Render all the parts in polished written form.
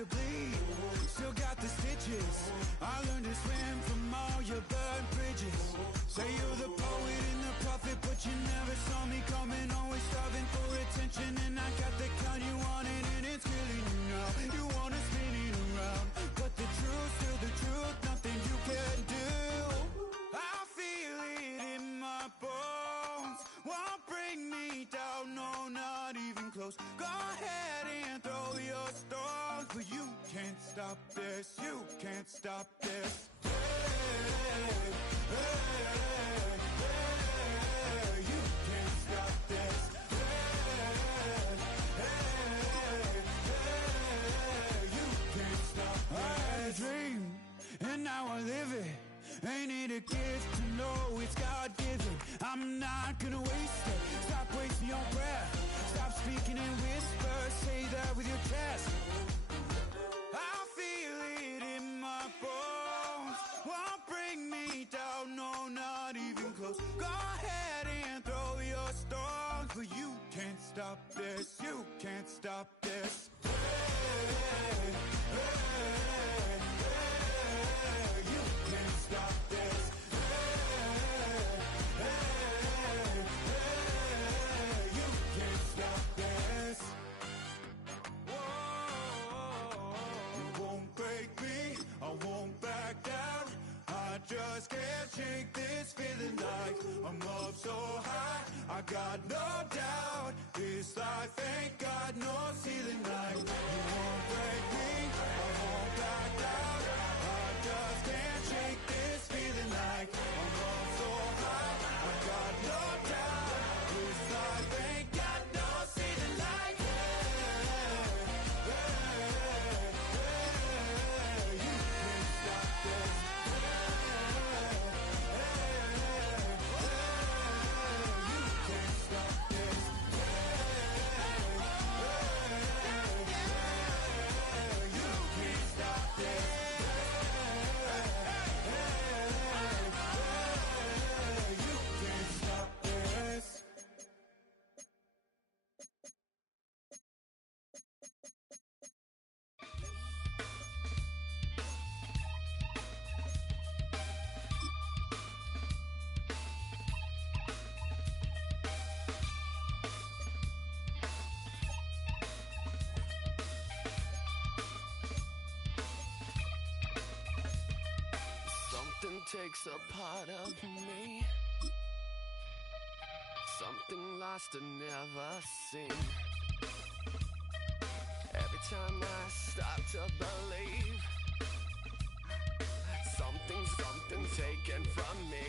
to bleed. Still got the stitches. I learned to swim from all your burnt bridges. Say you're the poet and the prophet, but you never saw me coming. Always starving for attention, and I got the kind you wanted, and it's killing you now. You wanna spin it around, but the truth's still the truth. Nothing you can do. I feel it in my bones. Won't bring me down, no, not even close. Go ahead and throw your stones, but you can't stop this. You can't stop this. Hey, hey, hey, you can't stop this. Hey, hey, hey, you can't stop this. I had a dream, and now I live it. Ain't it a gift to know it's God-given? I'm not gonna waste it. Stop wasting your breath. Stop speaking in whispers. Say that with your chest. I feel it in my bones. Won't bring me down, no, not even close. Go ahead and throw your stones, but you can't stop this. You can't stop this. Hey, hey, hey, you can't stop this. Hey, hey, hey, you can't stop this. Whoa, you won't break me, I won't back down. I just can't shake this feeling like I'm up so high. I got no doubt, this life ain't got no ceiling like. You won't break me, I won't back down. I just can't shake this feeling like I'm up so high. I got no doubt, this life ain't got no ceiling like. Hey, hey, hey, you can't stop this. Something takes a part of me, something lost and never seen. Every time I start to believe, something taken from me.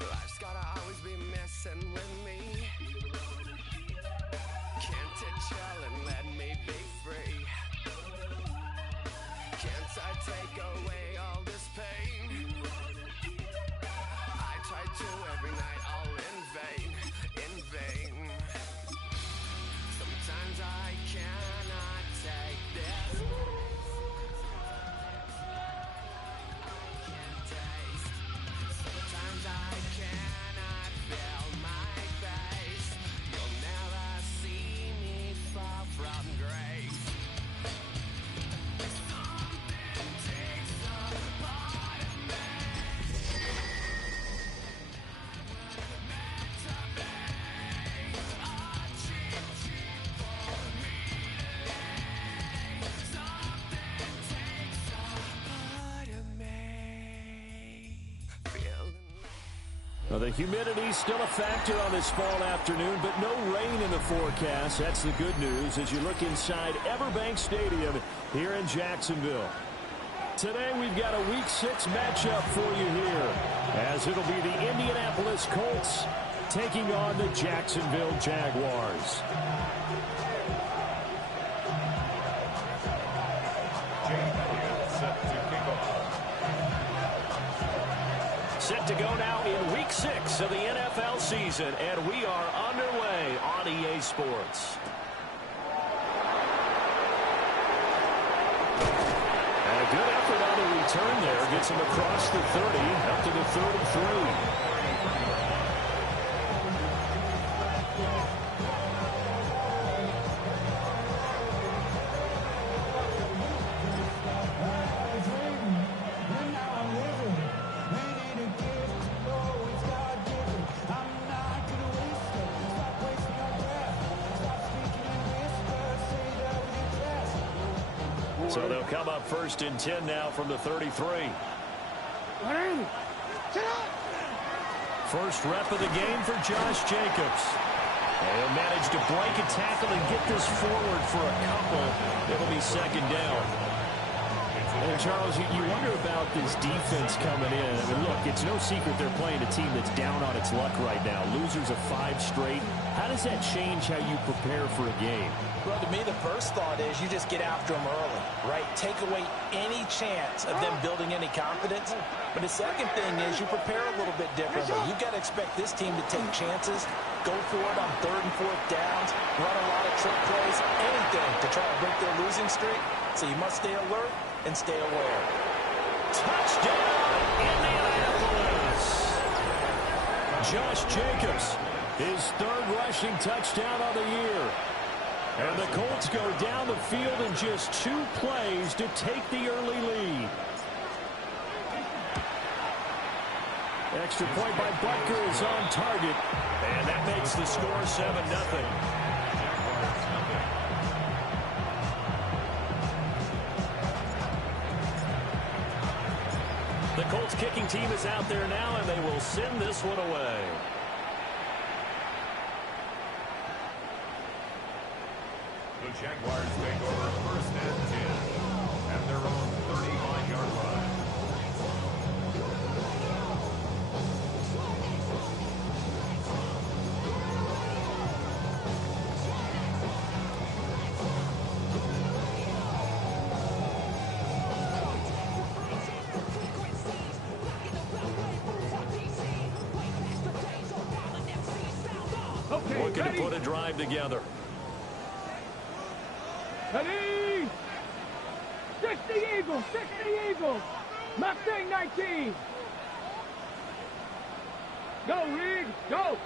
Life's gotta always be messing with me. Can't it chill and let me be free? Can't I take away all this pain? I try to every night, all in vain. Sometimes I cannot take this. I can't taste. Sometimes I cannot feel my face. You'll never see me fall from grace. Well, the humidity's still a factor on this fall afternoon, but no rain in the forecast. That's the good news as you look inside Everbank Stadium here in Jacksonville. Today we've got a Week 6 matchup for you here, as it'll be the Indianapolis Colts taking on the Jacksonville Jaguars. Set to go now in Week 6 of the NFL season, and we are underway on EA Sports. And a good effort on the return there. Gets him across the 30, up to the 33. So they'll come up 1st and 10 now from the 33. First rep of the game for Josh Jacobs. And he'll manage to break a tackle and get this forward for a couple. It'll be 2nd down. And Charles, you wonder about this defense coming in. I mean, look, it's no secret they're playing a team that's down on its luck right now. Losers of 5 straight. How does that change how you prepare for a game? Well, to me, the first thought is you just get after them early, right? Take away any chance of them building any confidence. But the second thing is you prepare a little bit differently. You've got to expect this team to take chances, go for it on 3rd and 4th downs, run a lot of trick plays, anything to try to break their losing streak. So you must stay alert and stay aware. Touchdown, Indianapolis! Josh Jacobs, his 3rd rushing touchdown of the year. And the Colts go down the field in just 2 plays to take the early lead. Extra point by Butker is on target. And that makes the score 7-0. The Colts kicking team is out there now, and they will send this one away. The Jaguars take over 1st and 10 at their own 35-yard line. Looking to put a drive together. Ready? 60 Eagles, 60 Eagles. Mustang 19. Go, Reed, go.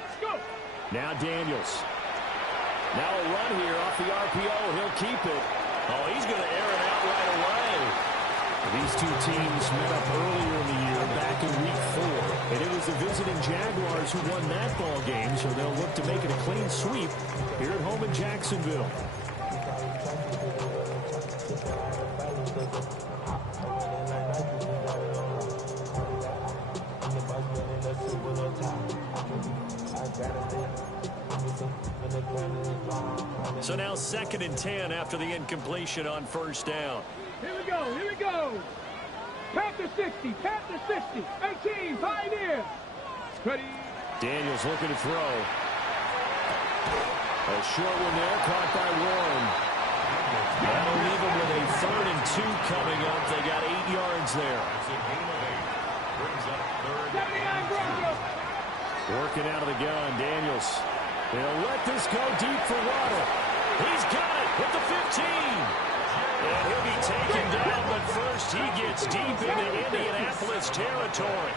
Let's go. Now Daniels. Now a run here off the RPO. He'll keep it. Oh, he's going to air it out right away. These two teams met up earlier in the year, back in Week 4. And it was the visiting Jaguars who won that ball game, so they'll look to make it a clean sweep here at home in Jacksonville. So now 2nd and 10 after the incompletion on 1st down. Here we go, here we go. Panther 60, Panther 60, 18, Pioneer. Ready. Daniels looking to throw. A short one there, caught by Warren. That'll leave them with a 3rd and 2 coming up. They got 8 yards there. 79 Broncos. Working out of the gun, Daniels. They'll let this go deep for Waddle. He's got it at the 15. And he'll be taken down, but first he gets deep into Indianapolis territory.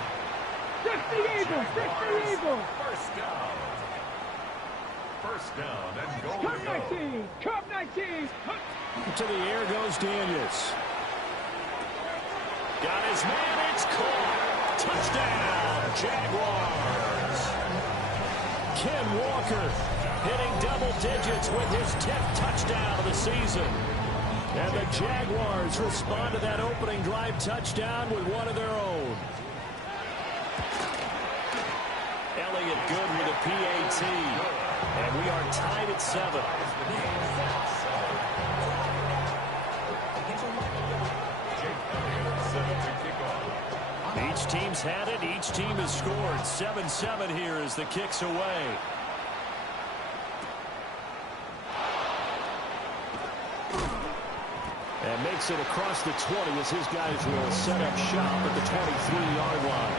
60 Eagles, 60 Eagles. First down and goal Cup to go. 19, Cup 19. To the air goes Daniels. Got his man, it's caught. Touchdown, Jaguars. Ken Walker hitting double digits with his 10th touchdown of the season. And the Jaguars respond to that opening drive touchdown with one of their own. Elliott good with a PAT. And we are tied at 7. Each team's had it. Each team has scored. 7-7 here as the kick's away. And makes it across the 20 as his guys will set up shop at the 23-yard line.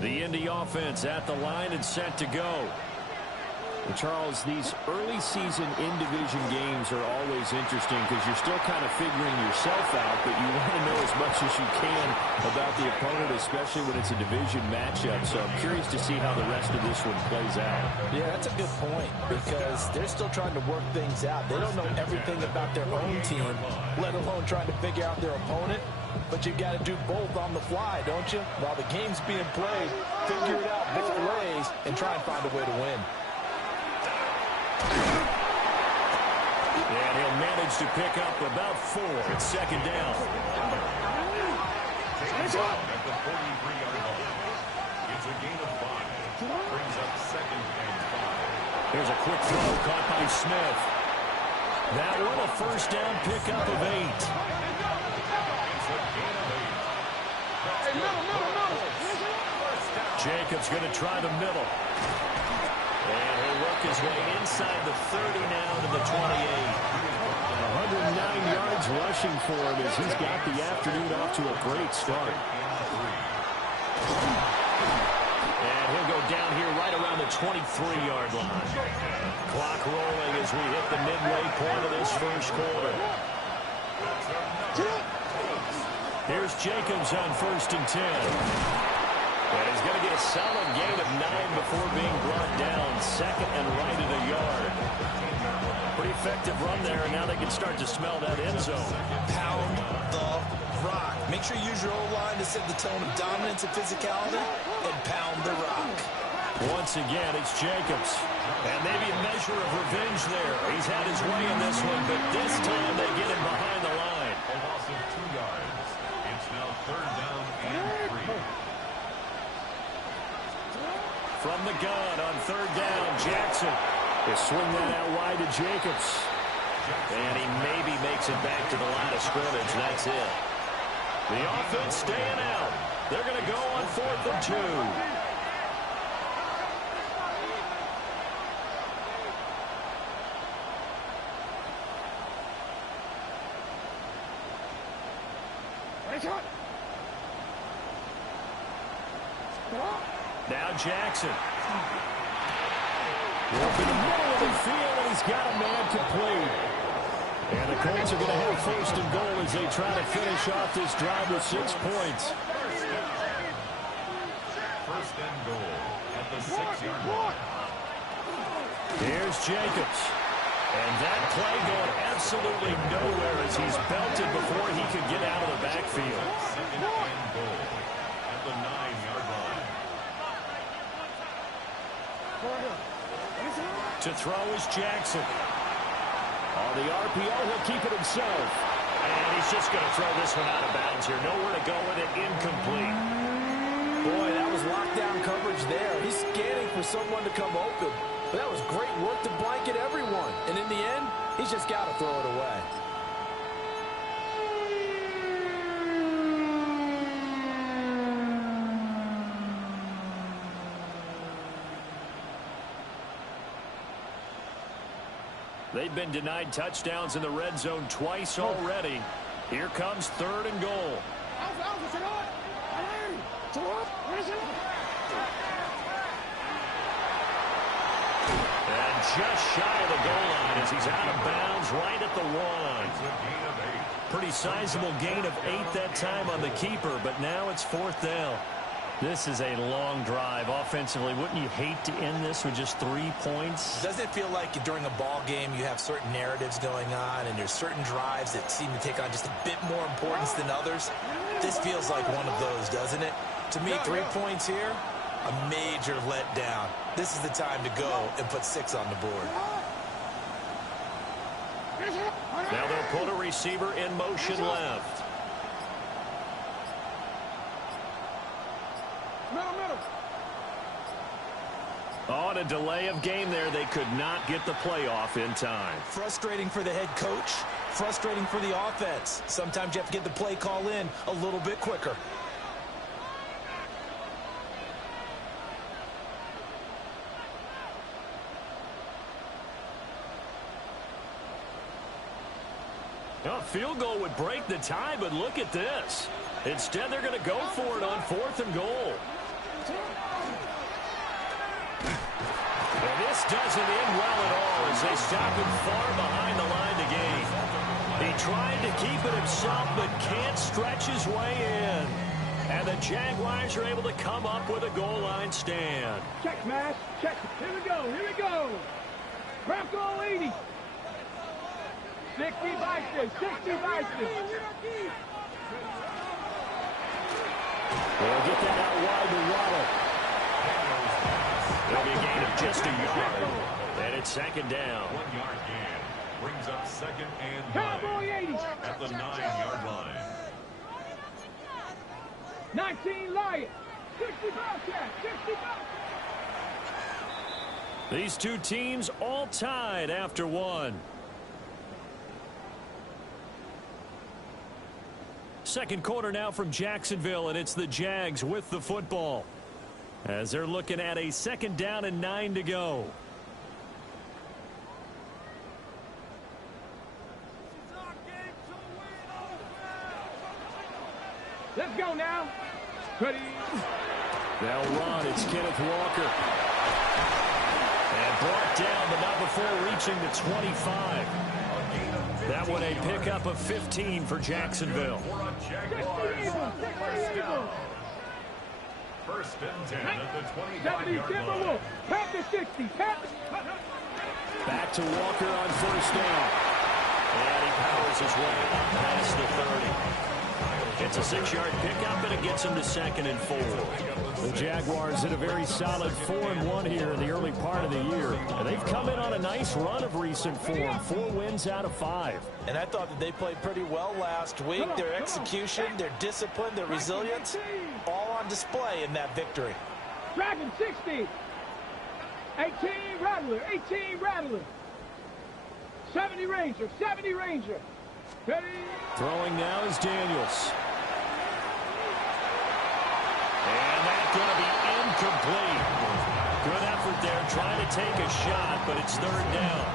The Indy offense at the line and set to go. And Charles, these early season in-division games are always interesting because you're still kind of figuring yourself out, but you want to know as much as you can about the opponent, especially when it's a division matchup. So I'm curious to see how the rest of this one plays out. Yeah, that's a good point because they're still trying to work things out. They don't know everything about their own team, let alone trying to figure out their opponent. But you've got to do both on the fly, don't you? While the game's being played, figure it out both ways and try and find a way to win. And he'll manage to pick up about 4. It's second down. At the 43-yard line. It's a gain of 5. Brings up second and 5. Here's a quick throw caught by Smith. That one a first down pickup of 8. It's a gain of 8. Jacobs going to try the middle. And he'll work his way inside the 30 now to the 28. 109 yards rushing for him as he's got the afternoon off to a great start. And he'll go down here right around the 23-yard line. Clock rolling as we hit the midway point of this first quarter. Here's Jacobs on 1st and 10. And he's going to get a solid gain of 9 before being brought down. Second and right at a yard. Pretty effective run there, and now they can start to smell that end zone. Pound the rock. Make sure you use your O-line to set the tone of dominance and physicality, and pound the rock. Once again, it's Jacobs. And maybe a measure of revenge there. He's had his way in this one, but this time they get him behind the line. A loss of 2 yards. It's now 3rd down and 3. From the gun on 3rd down, Jackson. They swing that out wide to Jacobs. And he maybe makes it back to the line of scrimmage. That's it. The offense staying out. They're going to go on 4th and 2. Now Jackson. Open the middle of the field, and he's got a man complete. And the Colts are going to have 1st and goal as they try to finish off this drive with 6 points. 1st and goal at the 6-yard line. Here's Jacobs. And that play going absolutely nowhere as he's belted before he could get out of the backfield. 2nd and goal at the 9-yard line. To throw is Jackson. On the RPO, he'll keep it himself. And he's just going to throw this one out of bounds here. Nowhere to go with it. Incomplete. Boy, that was lockdown coverage there. He's scanning for someone to come open. But that was great work to blanket everyone. And in the end, he's just got to throw it away. They've been denied touchdowns in the red zone twice already. Here comes 3rd and goal. And just shy of the goal line as he's out of bounds right at the 1. It's a gain of 8. Pretty sizable gain of 8 that time on the keeper, but now it's 4th down. This is a long drive offensively. Wouldn't you hate to end this with just 3 points? Doesn't it feel like during a ball game you have certain narratives going on and there's certain drives that seem to take on just a bit more importance than others? This feels like one of those, doesn't it? To me, 3 points here, a major letdown. This is the time to go and put 6 on the board. Now they'll put a receiver in motion left. On a delay of game there, they could not get the playoff in time. Frustrating for the head coach, frustrating for the offense. Sometimes you have to get the play call in a little bit quicker. A field goal would break the tie, but look at this. Instead, they're going to go for it on 4th and goal. And this doesn't end well at all as they stop him far behind the line to gain. He tried to keep it himself but can't stretch his way in. And the Jaguars are able to come up with a goal line stand. Check, smash. Check. Here we go. Here we go. Bronco 80. 60 Bison. 60 Bison. They'll get that out wide to Waddle. There'll be a gain of just a yard. And it's second down. 1 yard gain. Brings up second and 9 Cowboy 80. at the 9-yard line. 19 Lions. 60 Bobcat. 60 Bobcat. These two teams all tied after one. Second quarter now from Jacksonville, and it's the Jags with the football as they're looking at a second down and 9 to go. Let's go now. Ready. They'll run. It's Kenneth Walker. And brought down, but not before reaching the 25. That one a pickup of 15 for Jacksonville. First and 10 at the 70 25-yard line. Timberwolf. Panther 60. Panther. Back to Walker on first down. And he powers his way up past the 30. It's a 6-yard pickup, and it gets him to second and 4. The Jaguars hit a very solid 4-1 here in the early part of the year. And they've come in on a nice run of recent form. 4 wins out of 5. And I thought that they played pretty well last week. Their execution, their discipline, their resilience, all on display in that victory. Dragon 60. 18 Rattler. 18 Rattler. 70 Ranger. 70 Ranger. Ready. Throwing now is Daniels. And that's going to be incomplete. Good effort there trying to take a shot, but it's third down.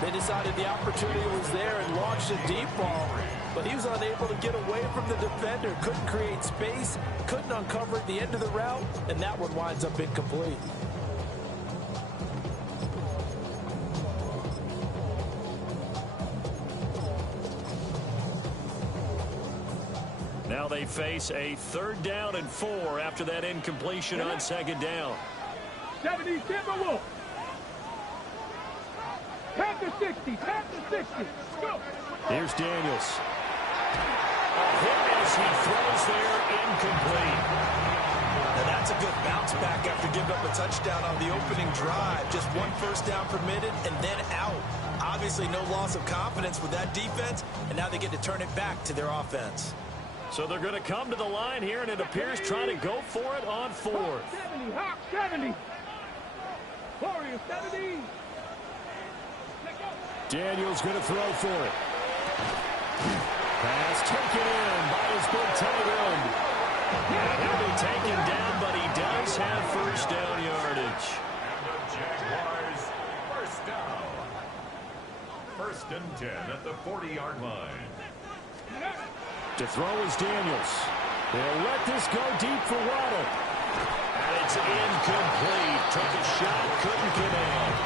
They decided the opportunity was there and launched a deep ball, but he was unable to get away from the defender. Couldn't create space, couldn't uncover at the end of the route, and that one winds up incomplete. Now they face a third down and 4 after that incompletion on second down. 70 Timberwolf. Panther 60. Panther 60. Go. Here's Daniels. A hit as he throws there, incomplete. Now that's a good bounce back after giving up a touchdown on the opening drive. Just one first down permitted and then out. Obviously no loss of confidence with that defense, and now they get to turn it back to their offense. So they're going to come to the line here, and it appears trying to go for it on 4th. 70. Hawk 70. Warrior 70. Daniels going to throw for it. Pass taken in by his big tight end. And he'll be taken down, but he does have first down yardage. And the Jaguars first down. First and 10 at the 40-yard line. To throw is Daniels. They'll let this go deep for Waddle. And it's incomplete. Took a shot, couldn't connect.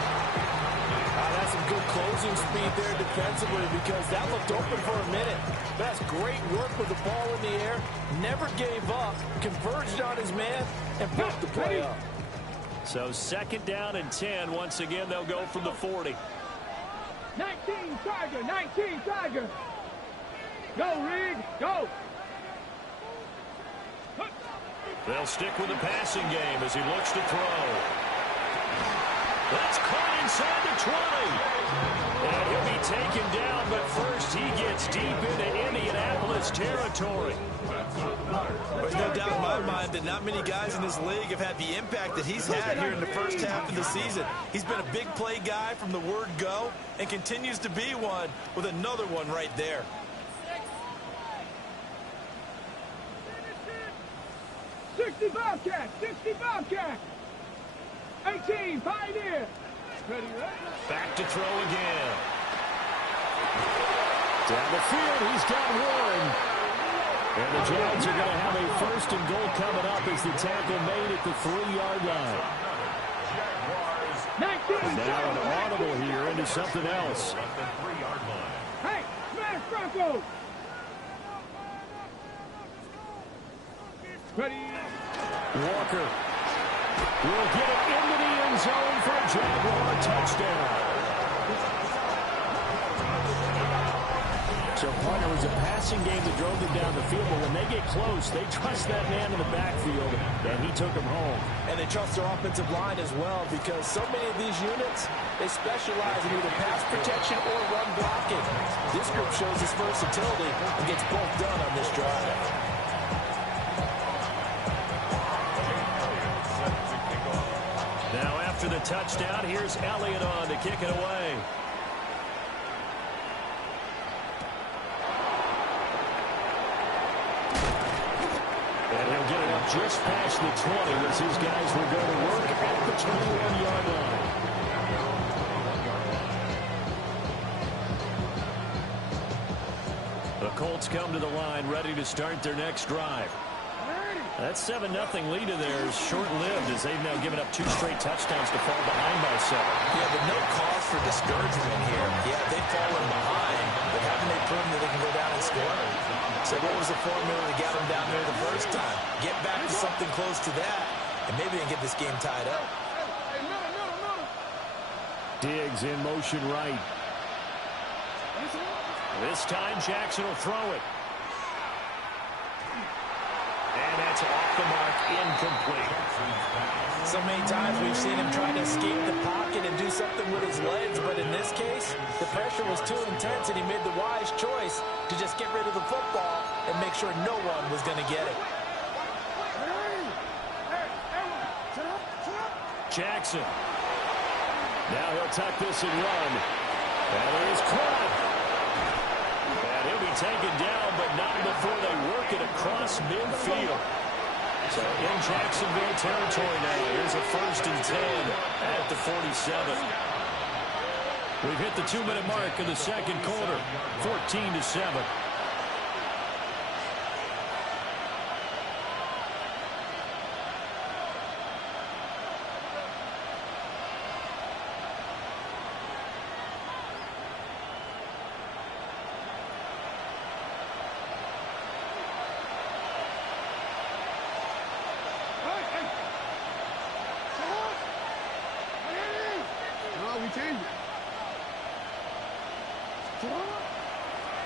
That's some good closing speed there defensively because that looked open for a minute. That's great work with the ball in the air. Never gave up. Converged on his man and broke the play up. So second down and 10. Once again, they'll go from the 40. 19 Tiger. 19 Tiger. Go, Rig. Go. They'll stick with the passing game as he looks to throw. That's caught inside the 20. And he'll be taken down, but first he gets deep into Indianapolis territory. There's no doubt in my mind that not many guys in this league have had the impact that he's had here in the first half of the season. He's been a big play guy from the word go and continues to be one with another one right there. $60 Bobcat. 60 Bobcat. 18 Pioneer. Ready, Back to throw again. Down the field, he's got one. And the Jags are going to have a first and goal coming up as the tackle made at the 3-yard line. Jaguars 19. Now an audible here into something else. From the 3-yard line. Hey, smash Bronco. Ready. Walker will get it into the end zone for a Jaguar touchdown. So, partner, was a passing game that drove them down the field, but when they get close, they trust that man in the backfield, and he took them home. And they trust their offensive line as well, because so many of these units, they specialize in either pass protection or run blocking. This group shows its versatility and gets both done on this drive. Now, after the touchdown, here's Elliott on to kick it away. And he'll get it up just past the 20 as his guys will go to work at the 21-yard line. The Colts come to the line ready to start their next drive. That 7-0 lead of theirs short-lived as they've now given up 2 straight touchdowns to fall behind by 7. Yeah, but no cause for discouragement here. Yeah, they've fallen behind, but haven't they proven that they can go down and score? So what was the formula that got them down there the first time? Get back to something close to that, and maybe they can get this game tied up. Diggs in motion right. This time Jackson will throw it. And that's off the mark, incomplete. So many times we've seen him try to escape the pocket and do something with his legs, but in this case, the pressure was too intense and he made the wise choice to just get rid of the football and make sure no one was going to get it. Jackson. Now he'll tuck this and run. And it is caught. And he'll be taken down, but not before they work it across midfield. So in Jacksonville territory now, here's a 1st and 10 at the 47. We've hit the 2-minute mark of the second quarter, 14-7.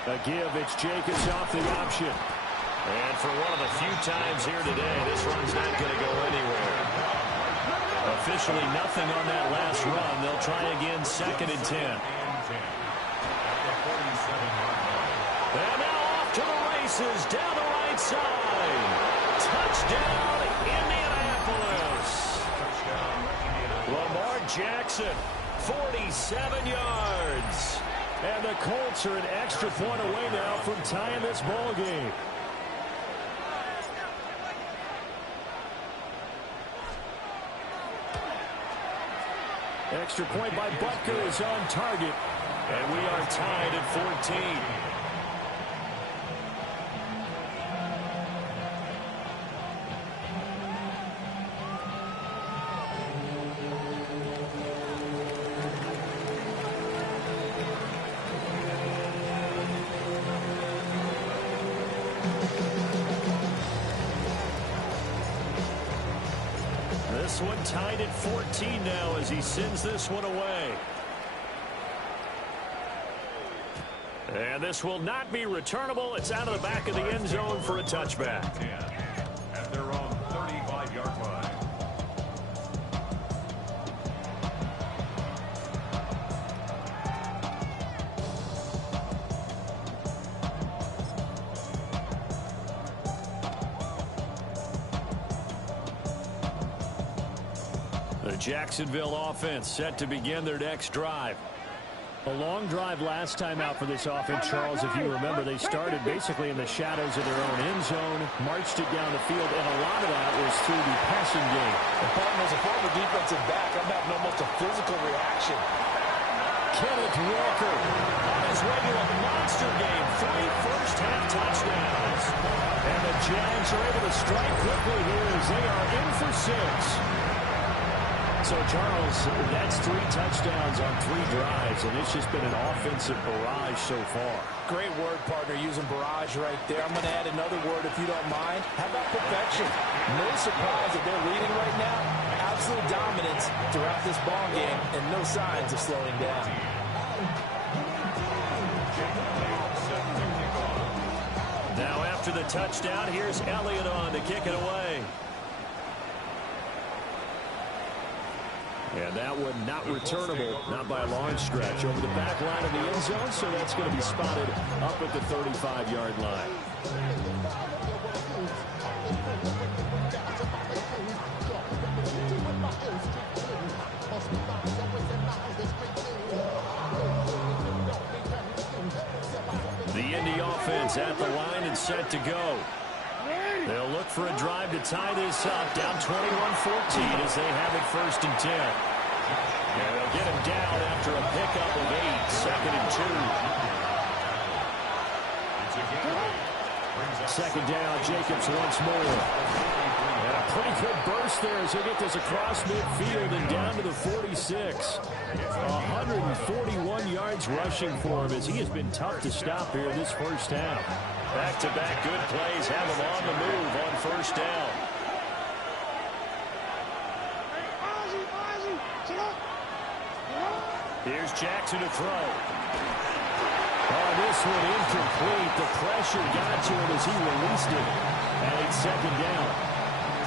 A give, it's Jacobs off the option. And for one of the few times here today, this run's not going to go anywhere. Officially nothing on that last run. They'll try again, 2nd and 10. And now off to the races, down the right side. Touchdown, Indianapolis. Lamar Jackson, 47 yards. And the Colts are an extra point away now from tying this ball game. Extra point by Butker is on target. And we are tied at 14. This one tied at 14 now as he sends this one away. And this will not be returnable. It's out of the back of the end zone for a touchback. At their own 35-yard line. The Jacksonville offense set to begin their next drive. A long drive last time out for this offense, Charles. If you remember, they started basically in the shadows of their own end zone, marched it down the field, and a lot of that was through the passing game. And partner, as a former defensive back, I'm having almost a physical reaction. Kenneth Walker on his way to a monster game. 3 first-half touchdowns. And the Jags are able to strike quickly here as they are in for 6. So, Charles, that's 3 touchdowns on 3 drives, and it's just been an offensive barrage so far. Great word, partner, using barrage right there. I'm going to add another word if you don't mind. How about perfection? No surprise that they're leading right now. Absolute dominance throughout this ball game and no signs of slowing down. Now after the touchdown, here's Elliott on to kick it away. And that one not returnable, not by a long stretch, over the back line of the end zone, so that's going to be spotted up at the 35-yard line. The Indy offense at the line and set to go. They'll look for a drive to tie this up, down 21-14 as they have it 1st and 10. And they'll get him down after a pickup of 8, 2nd and 2. 2nd down, Jacobs once more. And a pretty good burst there as he'll get this across midfield and down to the 46. 141 yards rushing for him as he has been tough to stop here in this first half. Back-to-back good plays have him on the move on 1st down. Here's Jackson to throw. Oh, this one incomplete. The pressure got to him as he released it. And it's 2nd down.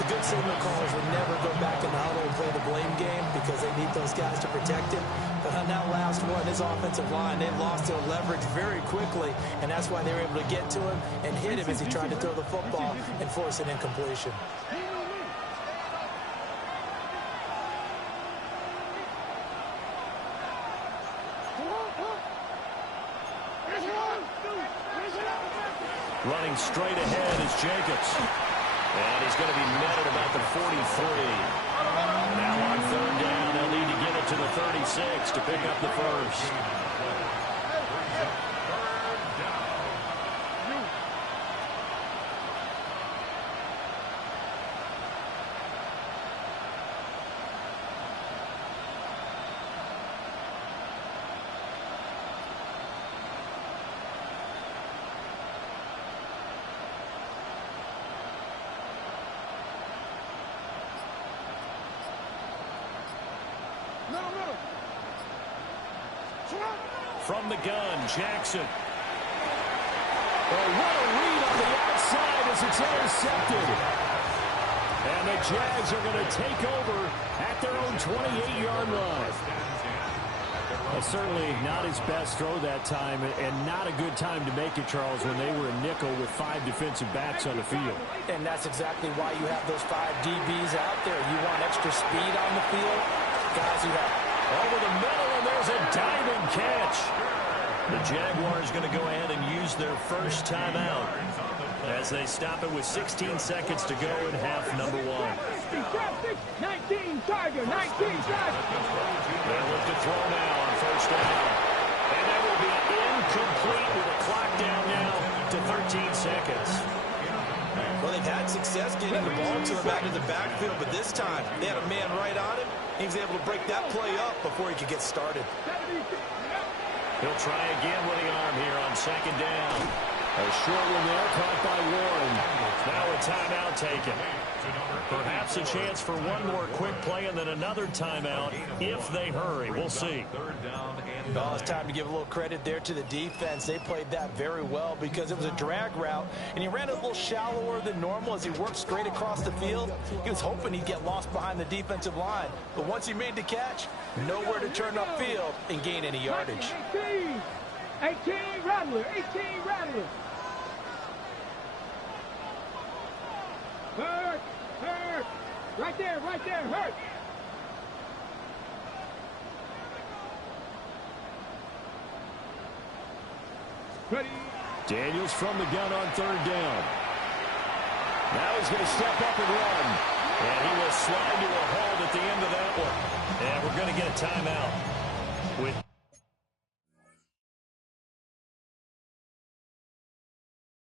The good signal callers would never go back in the huddle and play the blame game because they need those guys to protect him. But on that last one, his offensive line, they lost their leverage very quickly, and that's why they were able to get to him and hit him as he tried to throw the football and force an incompletion. Running straight ahead is Jacobs. And he's going to be met at about the 43. Now on 3rd down, they'll need to get it to the 36 to pick up the first. From the gun, Jackson. Oh, what a read on the outside as it's intercepted. And the Jags are going to take over at their own 28-yard line. Well, certainly not his best throw that time, and not a good time to make it, Charles, when they were a nickel with 5 defensive backs on the field. And that's exactly why you have those 5 DBs out there. You want extra speed on the field. Guys who have over the middle, and there's a diving catch. The Jaguars going to go ahead and use their first timeout as they stop it with 16 seconds to go in half number 1. 19 Tiger, 19 Tiger. They look to throw now on 1st down. And that will be incomplete with a clock down now to 13 seconds. Well, they've had success getting the ball to him out of the backfield, but this time they had a man right on him. He was able to break that play up before he could get started. He'll try again with the arm here on 2nd down. A short one there, caught by Warren. Now a timeout taken. Perhaps a chance for one more quick play and then another timeout if they hurry. We'll see. Well, it's time to give a little credit there to the defense. They played that very well because it was a drag route, and he ran it a little shallower than normal as he worked straight across the field. He was hoping he'd get lost behind the defensive line, but once he made the catch, nowhere to turn upfield and gain any yardage. 18 Rattler, 18 Rattler. Hurt, hurt. Right there, hurt. Ready. Daniels from the gun on 3rd down. Now he's going to step up and run. And he will slide to a hold at the end of that one. And we're going to get a timeout with